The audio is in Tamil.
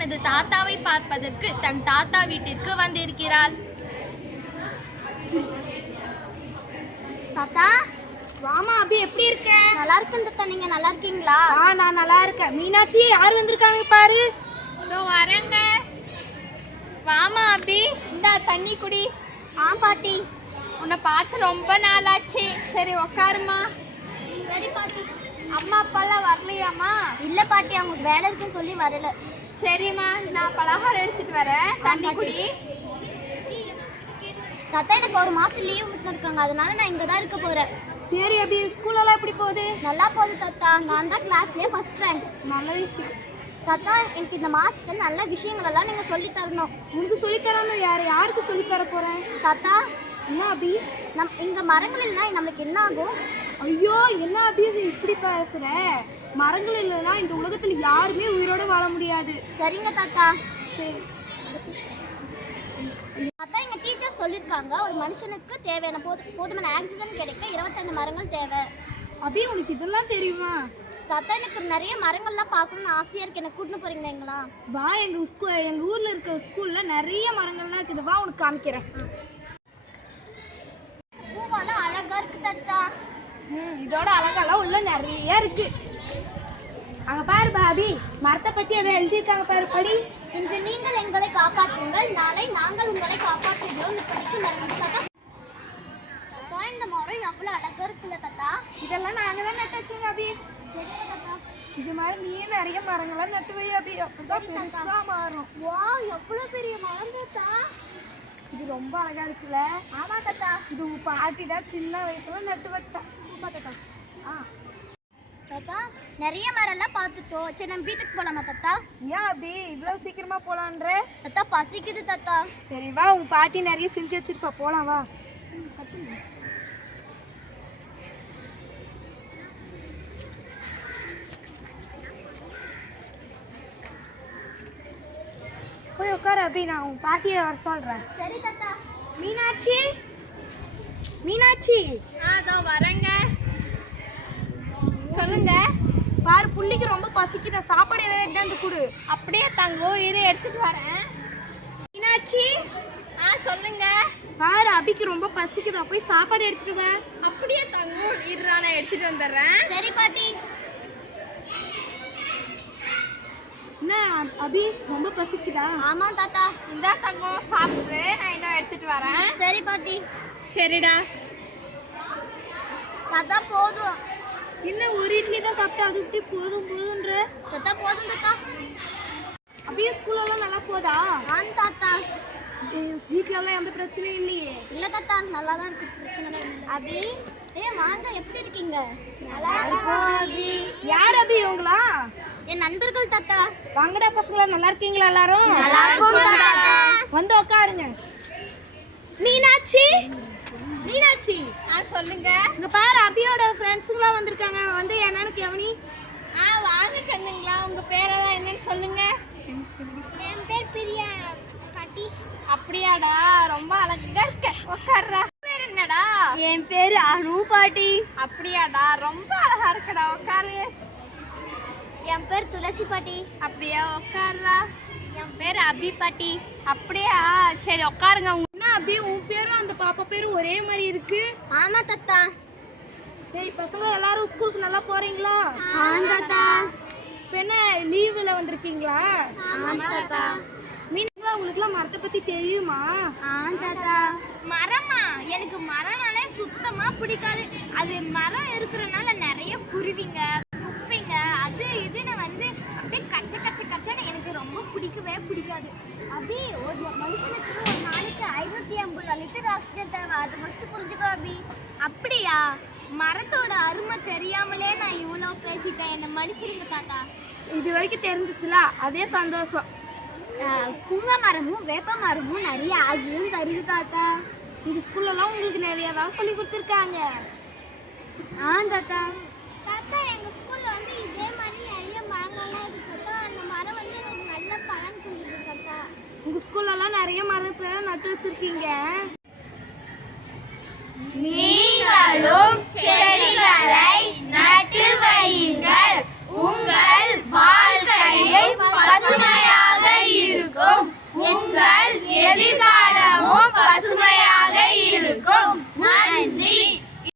தனது தாத்தாவை பார்ப்பதற்கு தன் தாத்தா வீட்டிற்கு வந்திருக்கிறாள். தாத்தா, வாமா அபி, எப்படி இருக்க? நல்லா இருக்கேன் தாத்தா. நீங்க நல்லா இருக்கீங்களா? நான் நல்லா இருக்கேன். மீனாட்சி, யார் வந்திருக்காங்க பாரு. இதோ வரேங்க. வாமா அபி, இந்த தண்ணி குடி. பாட்டி. உன்னை பார்த்து ரொம்ப நாளாச்சு. சரி உக்காருமா. சரி பாட்டி. அம்மா அப்பாலாம் வரலையாம்மா? இல்ல பாட்டி, அவங்களுக்கு வேலை இருக்குன்னு சொல்லி வரல. சரிம்மா, நான் பலகாரம் எடுத்துட்டு வரேன். தண்ணி குடி. தாத்தா, எனக்கு ஒரு மாசம் லீவ் விட்டுருக்காங்க, அதனால நான் இங்க தான் இருக்க போறேன். சரி அபி, ஸ்கூலெல்லாம் எப்படி போகுது? நல்லா போகுது தாத்தா. நான் தான் கிளாஸ்லயே ஃபர்ஸ்ட் ரேங்க். நல்ல விஷயம். தாத்தா, எனக்கு இந்த மாசத்துல நல்ல விஷயங்கள் எல்லாம் நீங்க சொல்லி தரணும். உனக்கு சொல்லித்தராம யாருக்கு சொல்லித்தர போறேன்? தாத்தா, என்ன அபி? இங்க மரங்கள் இல்லைன்னா நம்மளுக்கு என்ன ஆகும்? ஐயோ, என்ன அபி இப்படி பேசுற? மரங்கள் இல்லைன்னா இந்த உலகத்துல யாருமே உயிரோட வாழ முடியாது. சரிங்க தாத்தா. சரி தாத்தா, எங்க டீச்சர் சொல்லியிருக்காங்க, ஒரு மனுஷனுக்கு தேவையான போதுமான ஆக்சிஜன் கிடைக்க 22 மரங்கள் தேவை. அபி, உனக்கு இதெல்லாம் தெரியுமா? தாத்தா, எனக்கு நிறைய மரங்கள்லாம் பார்க்கணும்னு ஆசையா இருக்கு. எனக்கு கூட்டின்னு போறீங்களா? வா, எங்க ஊர்ல இருக்க ஸ்கூல்ல நிறைய மரங்கள்லாம் இருக்குது. வா, உனக்கு காமிக்கிறேன். பூவெல்லாம் அழகா இருக்கு தாத்தா. இதோட அழகெல்லாம் உள்ள நிறைய இருக்கு. அங்க பாரு பாபி, மரத்தை பத்தி அதை எழுதியிருக்காங்க பாரு, படி. இன்று நீங்கள் எங்களை காப்பாற்றுங்கள், நாளை நாங்கள் உங்களை காப்பாற்றுகிறோம். இப்படிக்கு மரம் தாத்தா. தாத்தா, இந்த மரம் எவ்வளவு அழகா இருக்குல்ல தாத்தா? இதெல்லாம் நாங்க தான் நட்டு வச்சோங்க அபி. சரிங்க தாத்தா. இது மாதிரி நீ நிறைய மரங்கள்லாம் நட்டு வை அபி, அப்பதான் பெருசா மாறும். வா, எவ்வளவு பெரிய மரம் தாத்தா. இது ரொம்ப அழகா இருக்குல்ல? ஆமா தாத்தா. இது உங்க பாட்டி தான் சின்ன வயசுல நட்டு வச்சா. சூப்பர் தாத்தா. தாத்தா, நிறைய மரம் எல்லாம் பார்த்துட்டோம். சரி, நம்ம வீட்டுக்கு போலாமா தாத்தா? ஏன் அபி இவ்வளவு சீக்கிரமா போலான்ற? தாத்தா, பசிக்குது தாத்தா. சரி வா, உங்க பாட்டி நிறைய செஞ்சு வச்சிருப்பா, போலாம் வா. போய் உட்காரு அபி, நான் உங்க பாட்டியை வர சொல்றேன். சரி தாத்தா. மீனாட்சி, மீனாட்சி. அதோ வரேங்க. சொல்லுங்க. பாரு, புள்ளிக்கு ரொம்ப பசிக்குது, சாப்பாடு ஏதாவது எடுத்து கொடு. அப்படியே தங்கோ, இரு எடுத்துட்டு வரேன். மீனாட்சி. சொல்லுங்க. பாரு, அபிக்கு ரொம்ப பசிக்குதா, போய் சாப்பாடு எடுத்துட்டு வா. அப்படியே தங்கோ, இருடா, நான் எடுத்துட்டு வந்துடுறேன். சரி பாட்டி. என்ன அபி, ரொம்ப பசிக்குதா? ஆமா தாத்தா. இந்தா தங்கோ, சாப்பிட்ரு, நான் இன்னும் எடுத்துட்டு வரேன். சரி பாட்டி. சரிடா. தாத்தா, போதும். என்ன ஒரு இட்லி தான் சாப்பிட்டா, அது இப்படி போதும் போதுன்ற? தாத்தா, போதும் தாத்தா. அப்படியே ஸ்கூலெல்லாம் நல்லா போதா? தாத்தா. வீட்ல எல்லாம் எந்த பிரச்சனையும் இல்லையே? இல்ல தாத்தா, நல்லா தான் இருக்கு, பிரச்சனை இல்லை. அபி, வாங்க, எப்படி இருக்கீங்க? நல்லா இருக்கோம் அபி. யார் அபி இவங்களா? என் நண்பர்கள் தாத்தா. வாங்கடா பசங்களா, நல்லா இருக்கீங்களா எல்லாரும்? நல்லா இருக்கோம் தாத்தா. வந்து உட்காருங்க. மீனாட்சி, மீனாட்சி. சொல்லுங்க. இங்க பாரு, அபியோட ஃப்ரெண்ட்ஸுங்களாம் வந்திருக்காங்க, வந்து என்னன்னு கவனி. வாங்க கண்ணுங்களா, உங்க பேரெல்லாம் என்னன்னு சொல்லுங்க. என் பேர் பிரியா பாட்டி. அப்படியாடா, ரொம்ப அழகா இருக்க. உட்கார்றா. பேர் என்னடா? என் பேரு அனு பாட்டி. அப்படியாடா, ரொம்ப அழகா இருக்கடா, உட்காரு. என் பேர் துளசி பாட்டி. அப்படியா, உட்கார்றா. என் பேர் அபி பாட்டி. அப்படியா, சரி உட்காருங்க. என்ன அபி, உன் பேரும் அந்த பாப்பா பேரும் ஒரே மாதிரி இருக்கு? ஆமா தாத்தா. சரி பசங்க, எல்லாரும் ஸ்கூலுக்கு நல்லா போறீங்களா? தாத்தா. இப்போ என்ன லீவில் வந்திருக்கீங்களா? ஆமா தாத்தா. மீனா, உங்களுக்குலாம் மரத்தை பத்தி தெரியுமா? தாத்தா. மரமா? எனக்கு மரம்னாலே சுத்தமா பிடிக்காது. அது மரம் இருக்கிறனால நிறைய குருவிங்க, குப்பைங்க, அது இதுன்னு வந்து அப்படியே கச்ச கச்ச கச்சன்னு எனக்கு ரொம்ப பிடிக்கவே பிடிக்காது. அபி, ஒரு மனுஷனுக்கு ஒரு நாளைக்கு 550 லிட்டர் ஆக்சிஜன் தேவை. அது ஃபர்ஸ்ட் புரிஞ்சுக்கோ அபி. அப்படியா? மரத்தோட அருமை தெரியாமலே நான் இவ்வளோ பேசிட்டேன். என்னை மன்னிச்சிருங்க தாத்தா. இது வரைக்கும் தெரிஞ்சிச்சுல, அதே சந்தோஷம். புங்க மரமும் வேப்ப மரமும் நிறைய ஆக்சிஜன் தருது தாத்தா. இந்த ஸ்கூல்லலாம் உங்களுக்கு நிறைய தான் சொல்லி கொடுத்துருக்காங்க. தாத்தா. தாத்தா, எங்கள் ஸ்கூலில் வந்து இதே மாதிரி நிறைய மரங்கள்லாம் இருக்குது தாத்தா. அந்த மரம் வந்து எனக்கு நல்ல பலன் கொடுக்குது தாத்தா. உங்கள் ஸ்கூல்லலாம் நிறைய மரத்தை நட்டு வச்சிருக்கீங்க. நீங்களும் செடிகளை நட்டு வையுங்கள். உங்கள் வாழ்க்கையை பசுமையாக உங்கள் எதிர்காலமும் பசுமையாக இருக்கும்.